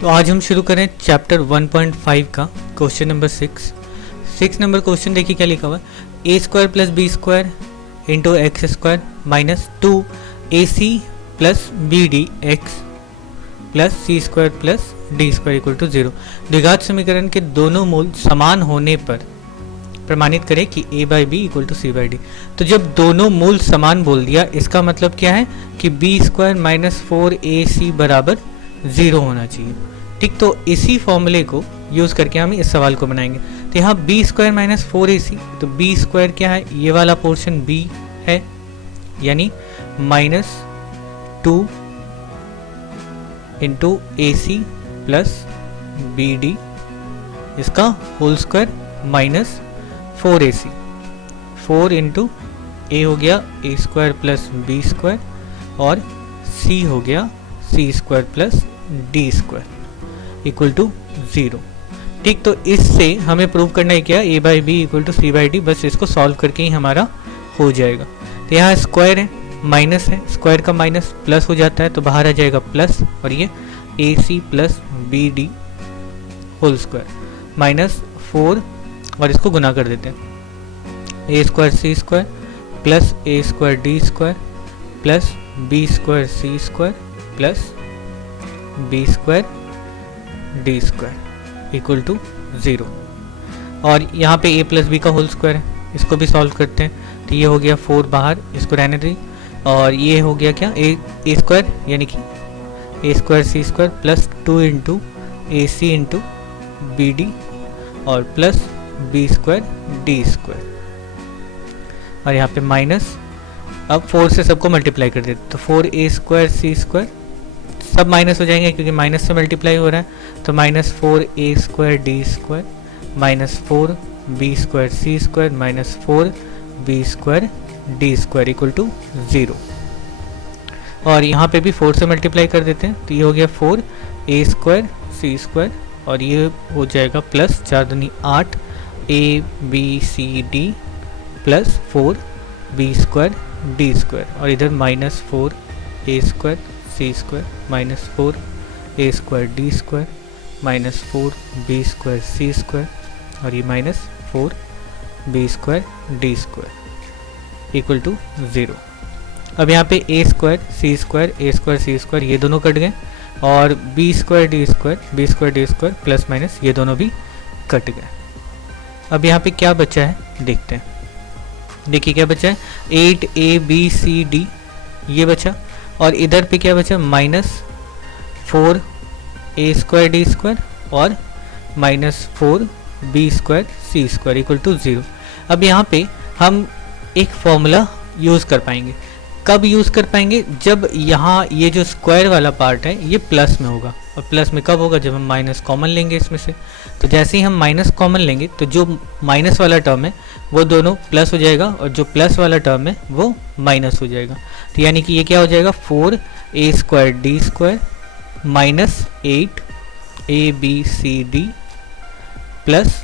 तो आज हम शुरू करें चैप्टर 1.5 का क्वेश्चन नंबर 6 नंबर क्वेश्चन देखिए क्या लिखा हुआ है। A square plus b square into x square minus 2ac plus b d x plus c square plus d square equal to 0। द्विघात समीकरण के दोनों मूल समान होने पर प्रमाणित करें कि a by b equal to c by d. तो जब दोनों मूल समान बोल दिया इसका मतलब क्या है कि बी स्क्वायर माइनस 4ac बराबर 0 होना चाहिए। ठीक, तो इसी फॉर्मूले को यूज़ करके हम इस सवाल को बनाएंगे। तो यहाँ बी स्क्वायर माइनस 4ac, तो बी स्क्वायर क्या है, ये वाला पोर्शन b है यानी minus 2 into a c plus b d, इसका whole square minus 4ac, 4 into a हो गया a square plus b square और c हो गया c square plus d square equal to 0। ठीक, तो इससे हमें प्रूव करना है क्या, a by b equal to c by d. बस इसको सॉल्व करके ही हमारा हो जाएगा। तो यहाँ स्क्वायर है, माइनस है, स्क्वायर का माइनस प्लस हो जाता है तो बाहर आ जाएगा प्लस, और ये a c plus b d whole square minus 4, और इसको गुना कर देते हैं। A square c square plus a square d square plus b square c square plus b square d square equal to 0। और यहाँ पे a प्लस बी का होल स्क्वायर है, इसको भी सॉल्व करते हैं। तो ये हो गया 4 बाहर, इसको रहने दी, और ये हो गया क्या ए स्क्वायर यानी कि a square c square plus 2 into a c into b d और plus b square d square, और यहाँ पे माइनस। अब 4 से सबको मल्टीप्लाई कर देते तो 4a स्क्वायर सी स्क्वायर, सब माइनस हो जाएंगे क्योंकि माइनस से मल्टीप्लाई हो रहा है। तो minus 4a square d square minus 4b square c square minus 4b square d square equal to 0। और यहाँ पे भी 4 से मल्टीप्लाई कर देते हैं तो ये हो गया 4a स्क्वायर सी स्क्वायर, और ये हो जाएगा प्लस 4 दूनी 8 a b c d plus 4b square d square, और इधर minus 4a square c square minus 4a square d square minus 4b square c square, और ये minus 4b square d square equal to 0। अब यहाँ पे a square c square ये दोनों cut गए, और b square d square plus minus ये दोनों भी कट गए। अब यहाँ पे क्या बचा है देखते हैं। देखिए क्या बचा है, 8abcd ये बचा, और इधर पे क्या बचा minus 4a square d square और minus 4b square c square equal to 0। अब यहाँ पे हम एक फॉर्मूला यूज़ कर पाएंगे। कब यूज़ कर पाएंगे, जब यहाँ ये जो स्क्वायर वाला पार्ट है ये प्लस में होगा, और प्लस में कब होगा, जब हम माइनस कॉमन लेंगे इसमें से। तो जैसे ही हम माइनस कॉमन लेंगे तो जो माइनस वाला टर्म है वो दोनों प्लस हो जाएगा, और जो प्लस वाला टर्म है वो माइनस हो जाएगा। तो यानी कि ये क्या हो जाएगा 4a square d square minus 8abcd plus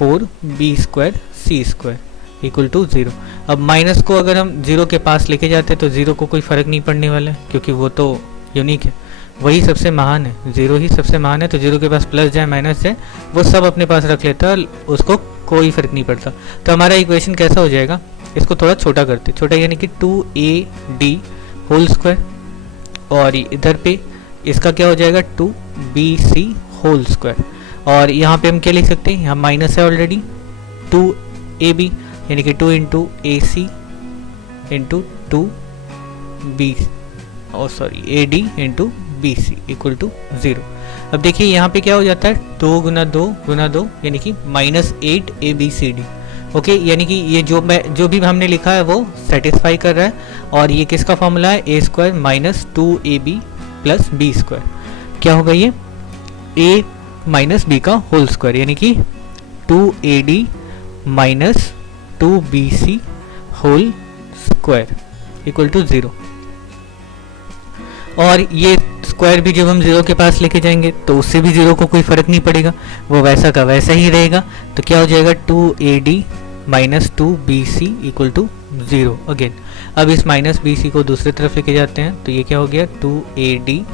4b square c square equal to 0। अब माइनस को अगर हम 0 के पास लेके जाते हैं तो 0 को कोई फ़र्क नहीं पड़ने वाला है, क्योंकि वो तो यूनिक है, वही सबसे महान है, 0 ही सबसे महान है। तो 0 के पास प्लस जाए माइनस जाए वो सब अपने पास रख लेता है, उसको कोई फ़र्क नहीं पड़ता। तो हमारा इक्वेशन कैसा हो जाएगा, इसको थोड़ा छोटा करते, छोटा यानी कि 2ad होल स्क्वायर, और इधर पे इसका क्या हो जाएगा 2bc होल स्क्वायर, और यहाँ पे हम क्या लिख सकते हैं, यहाँ माइनस है ऑलरेडी 2ab यानी कि 2 into a c into 2b a d into b c equal to 0। अब देखिए यहाँ पे क्या हो जाता है 2 गुना 2 यानी कि माइनस 8abcd। ओके, यानी कि ये जो भी हमने लिखा है वो सेटिस्फाई कर रहा है, और ये किसका फॉर्मूला है, a square minus 2ab plus b square. क्या होगा ये a माइनस बी का होल स्क्वायर यानी कि 2ad minus 2bc whole square equal to 0। और ये स्क्वायर भी जब हम 0 के पास लेके जाएंगे तो उससे भी 0 को कोई फ़र्क नहीं पड़ेगा, वो वैसा का वैसा ही रहेगा। तो क्या हो जाएगा 2ad minus 2bc equal to 0 again. अब इस माइनस बी सी को दूसरी तरफ लेके जाते हैं तो ये क्या हो गया 2ad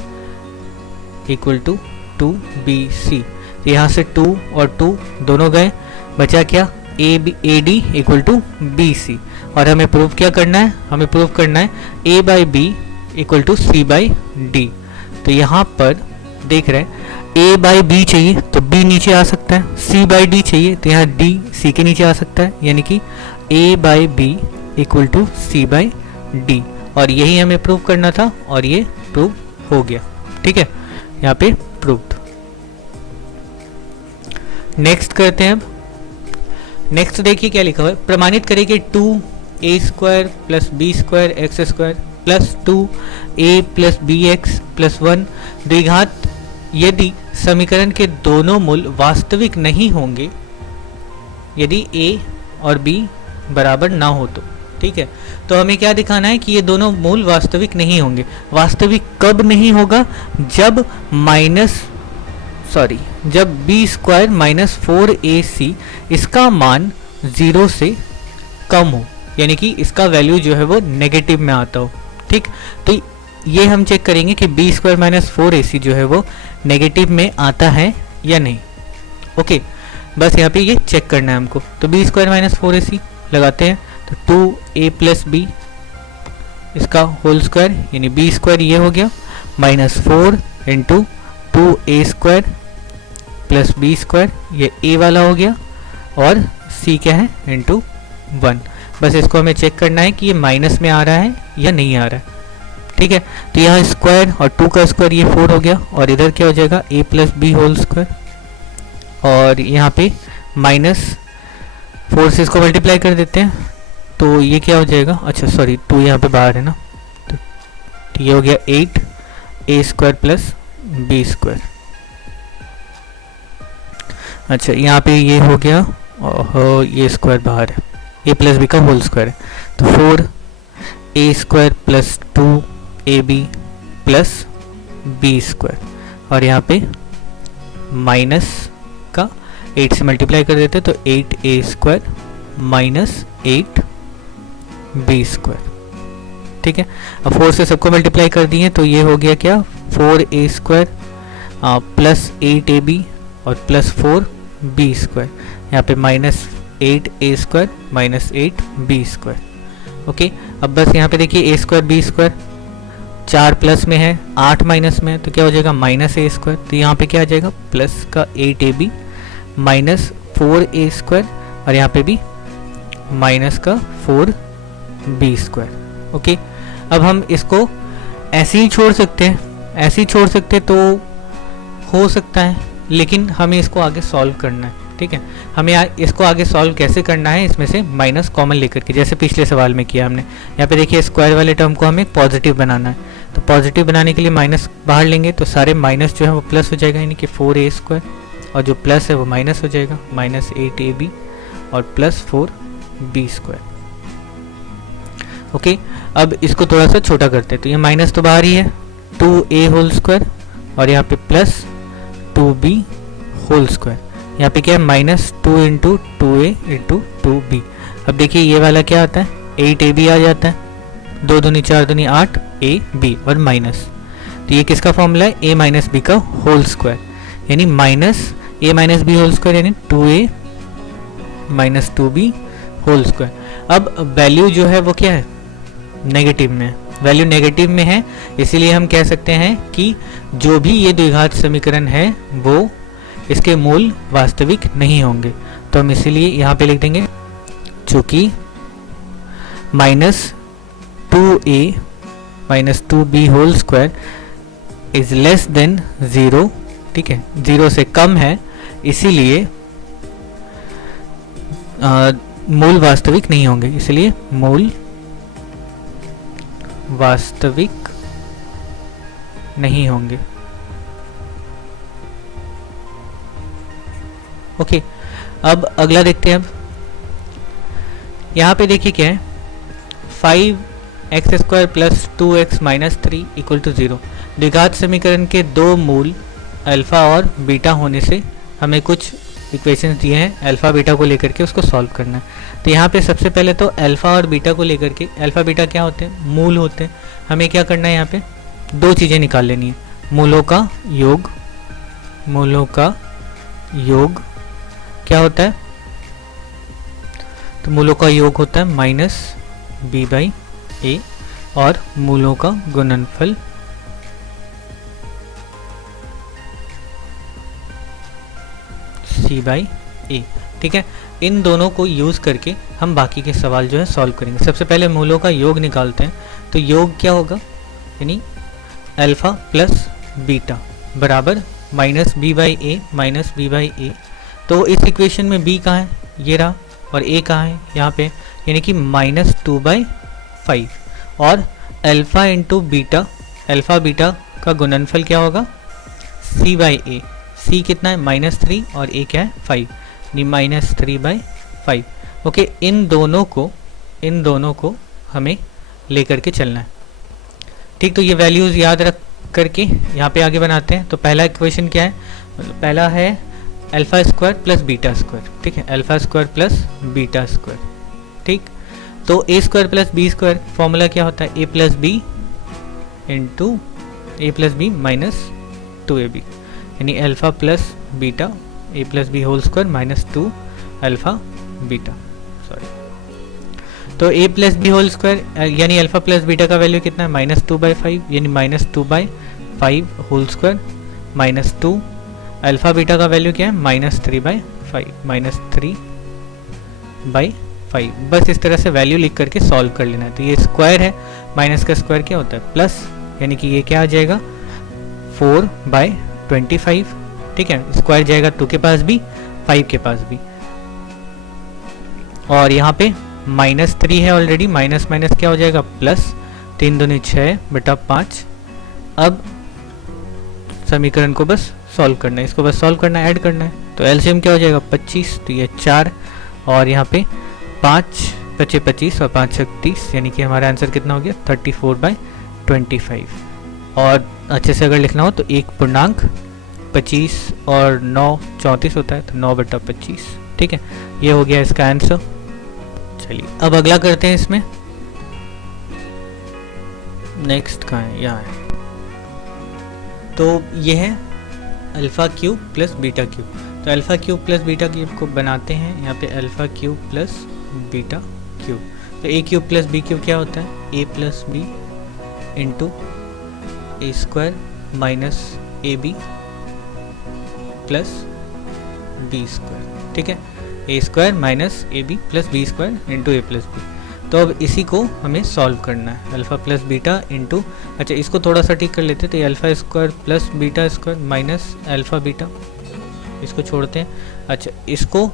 equal to two b c. तो यहाँ से 2 और 2 दोनों गए, बचा क्या, a d equal to b c. और हमें प्रूव क्या करना है, हमें प्रूव करना है a by b equal to c by d. तो यहाँ पर देख रहे हैं ए बाई बी चाहिए तो बी नीचे आ सकता है, सी बाई डी चाहिए तो यहाँ डी सी के नीचे आ सकता है, यानी कि a by b equal to c by d. और यही हमें प्रूव करना था और ये प्रूव हो गया। ठीक है, यहाँ पे प्रूव्ड। नेक्स्ट करते हैं। अब नेक्स्ट देखिए क्या लिखा हुआ है, प्रमाणित करें कि 2a square plus b square x square plus 2a plus b x plus 1 द्विघात यदि समीकरण के दोनों मूल वास्तविक नहीं होंगे, यदि a और b बराबर ना हो तो। ठीक है, तो हमें क्या दिखाना है कि ये दोनों मूल वास्तविक नहीं होंगे। वास्तविक कब नहीं होगा, जब जब बी स्क्वायर माइनस 4ac इसका मान 0 से कम हो, यानी कि इसका वैल्यू जो है वो नेगेटिव में आता हो। ठीक, तो ये हम चेक करेंगे कि बी स्क्वायर माइनस 4ac जो है वो नेगेटिव में आता है या नहीं। ओके, बस यहाँ पे ये चेक करना है हमको। तो बी स्क्वायर माइनस 4ac लगाते हैं तो 2a प्लस बी इसका होल स्क्वायर यानी बी स्क्वायर ये हो गया minus 4 into 2a square plus b square, ये a वाला हो गया, और c क्या है इंटू 1। बस इसको हमें चेक करना है कि ये माइनस में आ रहा है या नहीं आ रहा है। ठीक है, तो यहाँ स्क्वायर और 2 का स्क्वायर ये 4 हो गया, और इधर क्या हो जाएगा a plus b whole square, और यहाँ पे माइनस 4 से इसको मल्टीप्लाई कर देते हैं तो ये क्या हो जाएगा, अच्छा सॉरी 2 यहाँ पे बाहर है ना, तो ये हो गया 8a square plus b square. अच्छा यहाँ पे ये हो गया और ये स्क्वायर बाहर है, a प्लस बी का होल स्क्वायर है, तो 4a square plus 2ab plus b square, और यहाँ पे माइनस का 8 से मल्टीप्लाई कर देते तो 8a square minus 8b square. ठीक है, अब 4 से सबको मल्टीप्लाई कर दिए तो ये हो गया क्या, 4a स्क्वायर प्लस 8ab और प्लस 4b स्क्वायर, यहाँ पे minus 8a square minus 8b square. Okay, अब बस यहाँ पे देखिए a square b square 4 plus में है 8 माइनस में है तो क्या हो जाएगा माइनस a स्क्वायर, तो यहाँ पे क्या आ जाएगा प्लस का 8ab माइनस 4a स्क्वायर, और यहाँ पे भी माइनस का 4b स्क्वायर। ओके, अब हम इसको ऐसे ही छोड़ सकते हैं, ऐसे ही छोड़ सकते तो हो सकता है, लेकिन हमें इसको आगे सॉल्व करना है। ठीक है, हमें इसको आगे सॉल्व कैसे करना है, इसमें से माइनस कॉमन लेकर के, जैसे पिछले सवाल में किया हमने। यहाँ पे देखिए स्क्वायर वाले टर्म को हमें पॉजिटिव बनाना है, तो पॉजिटिव बनाने के लिए माइनस बाहर लेंगे तो सारे माइनस जो है वो प्लस हो जाएगा, यानी कि 4a स्क्वायर, और जो प्लस है वो माइनस हो जाएगा माइनस 8ab और प्लस 4b स्क्वायर। ओके, अब इसको थोड़ा सा छोटा करते हैं, तो ये माइनस तो बाहर ही है 2a होल स्क्वायर, और यहाँ पे प्लस 2b होल स्क्वायर, यहाँ पे क्या है minus 2 into 2a into 2b। अब देखिए ये वाला क्या आता है 8ab आ जाता है, 2 दूनी 4 दूनी 8 ab और माइनस, तो ये किसका फॉर्मूला है, a माइनस b का होल स्क्वायर, यानी minus a minus b whole square यानी 2a minus 2b whole square. अब वैल्यू जो है वो क्या है नेगेटिव में, वैल्यू नेगेटिव में है, इसीलिए हम कह सकते हैं कि जो भी ये द्विघात समीकरण है वो इसके मूल वास्तविक नहीं होंगे। तो हम इसीलिए यहाँ पे लिख देंगे चूँकि minus 2a minus 2b whole square is less than 0, ठीक है 0 से कम है, इसीलिए मूल वास्तविक नहीं होंगे, इसलिए मूल वास्तविक नहीं होंगे। ओके, अब अगला देखते हैं। अब यहाँ पे देखिए क्या है 5x square plus 2x minus 3 equal to 0। द्विघात समीकरण के दो मूल अल्फ़ा और बीटा होने से हमें कुछ इक्वेशंस दिए हैं, अल्फ़ा बीटा को लेकर के उसको सॉल्व करना है। तो यहाँ पे सबसे पहले तो अल्फ़ा और बीटा को लेकर के, अल्फ़ा बीटा क्या होते हैं मूल होते हैं, हमें क्या करना है यहाँ पे दो चीज़ें निकाल लेनी है, मूलों का योग मूलों का योग क्या होता है? तो मूलों का योग होता है माइनस बी बाई ए और मूलों का गुणनफल सी बाई ए। ठीक है, इन दोनों को यूज़ करके हम बाकी के सवाल जो है सॉल्व करेंगे। सबसे पहले मूलों का योग निकालते हैं। तो योग क्या होगा, यानी अल्फ़ा प्लस बीटा बराबर minus b by a minus b by a. तो इस इक्वेशन में बी कहाँ है, ये रहा, और ए कहाँ है, यहाँ पे, यानी कि माइनस 2/5। और alpha into beta, alpha beta का गुणनफल क्या होगा, सी बाई ए। सी कितना है, -3, और ए क्या है, 5, यानी -3/5। ओके, इन दोनों को हमें लेकर के चलना है। ठीक, तो ये वैल्यूज़ याद रख करके यहाँ पे आगे बनाते हैं। तो पहला इक्वेशन क्या है, मतलब पहला है alpha square plus beta square. ठीक है, alpha square plus beta square. ठीक, तो a square plus b square formula क्या होता है, a plus b into a plus b minus 2ab, यानी alpha plus beta a plus b whole square minus 2 alpha beta, sorry. तो a plus b whole square यानी alpha plus beta का value कितना है, -2/5, यानी -2/5 whole square minus 2। Alpha beta का value क्या है, -3/5, -3/5। बस इस तरह से वैल्यू लिख करके सॉल्व कर लेना है। तो ये स्क्वायर है, माइनस का स्क्वायर क्या होता है, प्लस, यानी कि ये क्या आ जाएगा 4/25। ठीक है, स्क्वायर जाएगा 2 के पास भी, 5 के पास भी, और यहाँ पे -3 है ऑलरेडी, माइनस माइनस क्या हो जाएगा, प्लस, 3 दूनी 6/5। अब समीकरण को बस सॉल्व करना है, इसको बस सॉल्व करना है, ऐड करना है। तो एलसीएम क्या हो जाएगा, 25, तो ये 4, और यहाँ पे 5 बचे 25 और 5 30, यानी कि हमारा आंसर कितना हो गया, 34/25। और अच्छे से अगर लिखना हो तो 1.25 और 9 34 होता है, तो 9/25। ठीक है, ये हो गया इसका आंसर। चलिए अब अगला करते हैं इसमें, नेक्स्ट कहाँ है, यहाँ है। तो ये है alpha cube plus beta cube. तो alpha cube plus beta cube को बनाते हैं, यहाँ पे alpha cube plus beta cube. तो a cube plus b cube क्या होता है, a plus b into a square minus a b plus b square. ठीक है, a square minus a b plus b square into a plus b. तो अब इसी को हमें सॉल्व करना है, अल्फ़ा प्लस बीटा इंटू, अच्छा इसको थोड़ा सा ठीक कर लेते हैं। तो ये alpha square plus beta square minus alpha beta, इसको छोड़ते हैं। अच्छा, इसको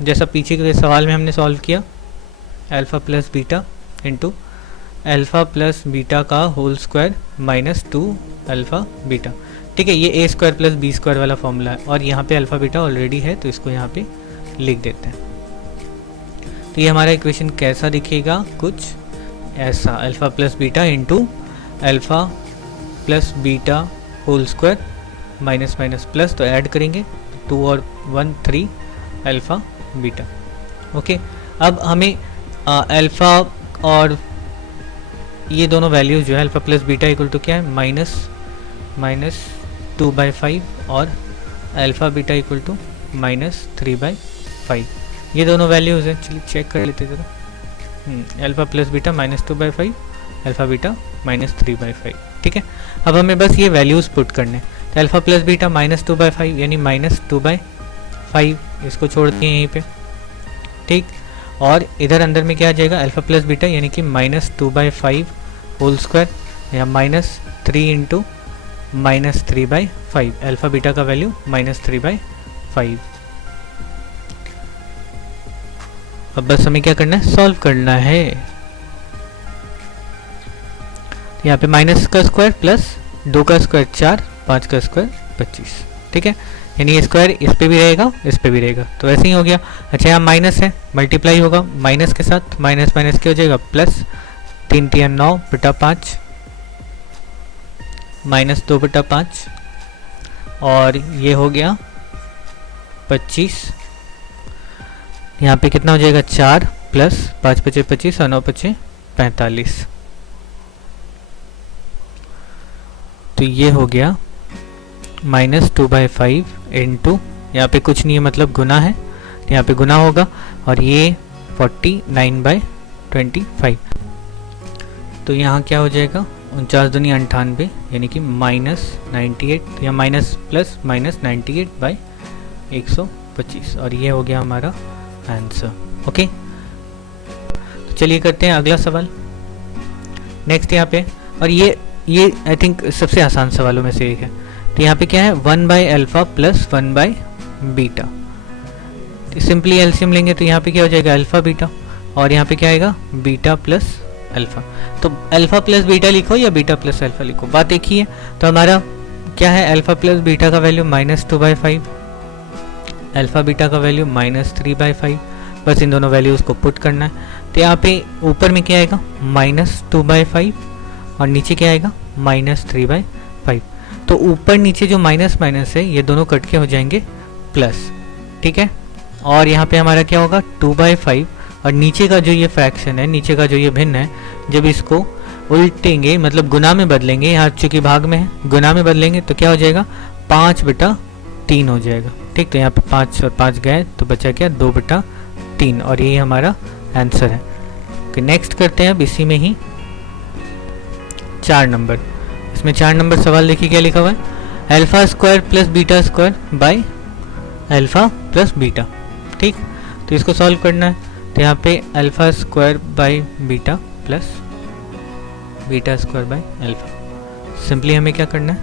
जैसा पीछे के सवाल में हमने सॉल्व किया, alpha plus beta into alpha plus beta का whole square minus 2 alpha beta. ठीक है, ये a square plus b square वाला फॉर्मूला है, और यहाँ पे अल्फ़ा बीटा ऑलरेडी है, तो इसको यहाँ पे लिख देते हैं। तो ये हमारा इक्वेशन कैसा दिखेगा, कुछ ऐसा, alpha plus beta into alpha plus beta whole square minus minus plus, तो ऐड करेंगे 2 और 1 3 अल्फ़ा बीटा। ओके, अब हमें अल्फ़ा और ये दोनों वैल्यूज़ जो है alpha plus beta equal to क्या है, -2/5 और अल्फ़ा बीटा इक्वल टू -3/5। ये दोनों वैल्यूज़ हैं, चलिए चेक कर लेते ज़रा। Alpha plus beta -2/5, alpha beta -3/5। ठीक है, अब हमें बस ये वैल्यूज़ पुट करने। तो अल्फ़ा प्लस बीटा -2/5 यानी -2/5, इसको छोड़ते हैं यहीं पे। ठीक, और इधर अंदर में क्या आ जाएगा, अल्फ़ा प्लस बीटा यानी कि -2/5 होल स्क्वायर, या -3 इंटू -3/5, अल्फ़ा बीटा का वैल्यू -3/5। अब बस हमें क्या करना है, सॉल्व करना है। यहाँ पे माइनस का स्क्वायर प्लस 2 का स्क्वायर 4, 5 का स्क्वायर 25। ठीक है, यानी ये स्क्वायर इस पे भी रहेगा, इस पे भी रहेगा, तो ऐसे ही हो गया। अच्छा, यहाँ माइनस है, मल्टीप्लाई होगा माइनस के साथ, माइनस माइनस क्या हो जाएगा, प्लस, 3 3 9/5 -2/5, और ये हो गया 25। यहाँ पे कितना हो जाएगा, 4 प्लस 5 × 5 = 25 और 9 × 5 = 45। तो ये हो गया -2/5 इंटू, यहाँ पे कुछ नहीं है मतलब गुना है, तो यहाँ पे गुना होगा, और ये 49/25। तो यहाँ क्या हो जाएगा, 49 दूनी 98, यानी कि -98, या माइनस प्लस -98/125, और ये हो गया हमारा आंसर। ओके, तो चलिए करते हैं अगला सवाल। नेक्स्ट यहाँ पे, और ये आई थिंक सबसे आसान सवालों में से एक है। तो यहाँ पे क्या है, 1/अल्फा प्लस 1/बीटा। सिंपली एलसीएम लेंगे तो यहाँ पे क्या हो जाएगा, अल्फा बीटा, और यहाँ पे क्या आएगा, बीटा प्लस अल्फा। तो अल्फा प्लस बीटा लिखो या बीटा प्लस अल्फा लिखो, बात एक ही है। तो हमारा क्या है, अल्फा प्लस बीटा का वैल्यू -2/5, अल्फा बीटा का वैल्यू -3/5। बस इन दोनों वैल्यूज को पुट करना है। तो यहाँ पे ऊपर में क्या आएगा, -2/5, और नीचे क्या आएगा, -3/5। तो ऊपर नीचे जो माइनस माइनस है ये दोनों कट के हो जाएंगे प्लस, ठीक है। और यहाँ पे हमारा क्या होगा, 2/5, और नीचे का जो ये फ्रैक्शन है, नीचे का जो ये भिन्न है, जब इसको उल्टेंगे मतलब गुना में बदलेंगे, यहाँ चूंकि भाग में है, गुना में बदलेंगे तो क्या हो जाएगा, 5/3 हो जाएगा, ठीक। तो यहाँ पे 5 और 5 गए तो बचा क्या, 2/3, और यही हमारा आंसर है। ओके, नेक्स्ट करते हैं अब इसी में ही 4 नंबर। इसमें 4 नंबर सवाल देखिए क्या लिखा हुआ है, alpha square plus beta square by alpha plus beta, ठीक। तो इसको सॉल्व करना है। तो यहाँ पे alpha square by beta plus beta square by alpha, simply हमें क्या करना है,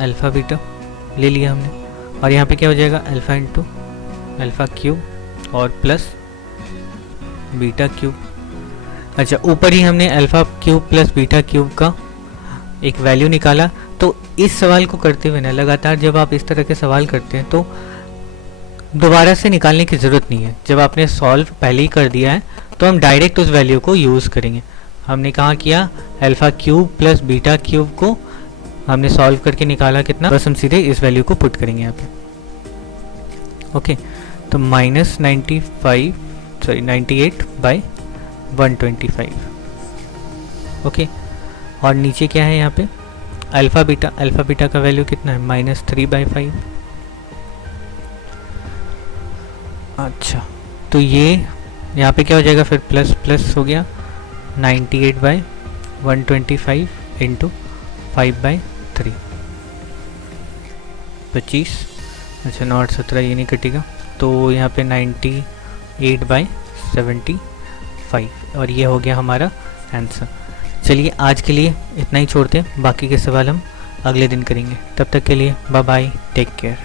अल्फा बीटा ले लिया हमने, और यहाँ पे क्या हो जाएगा, अल्फा इंटू अल्फा क्यूब और प्लस बीटा क्यूब। अच्छा, ऊपर ही हमने alpha cube plus beta cube का एक वैल्यू निकाला। तो इस सवाल को करते हुए ना लगातार जब आप इस तरह के सवाल करते हैं तो दोबारा से निकालने की ज़रूरत नहीं है। जब आपने सॉल्व पहले ही कर दिया है तो हम डायरेक्ट उस वैल्यू को यूज़ करेंगे। हमने कहाँ किया, alpha cube plus beta cube को हमने सॉल्व करके निकाला कितना, बस हम सीधे इस वैल्यू को पुट करेंगे यहाँ पे। ओके, तो -98/125। ओके, और नीचे क्या है यहाँ पे, अल्फा बीटा का वैल्यू कितना है, -3/5। अच्छा, तो ये यहाँ पे क्या हो जाएगा, फिर प्लस प्लस हो गया, 98/125 इंटू 5/3, 25। अच्छा, 9 8 17 ये नहीं कटेगा, तो यहाँ पे 98/75, और ये हो गया हमारा आंसर। चलिए आज के लिए इतना ही छोड़ते हैं, बाकी के सवाल हम अगले दिन करेंगे। तब तक के लिए बाय बाय, टेक केयर।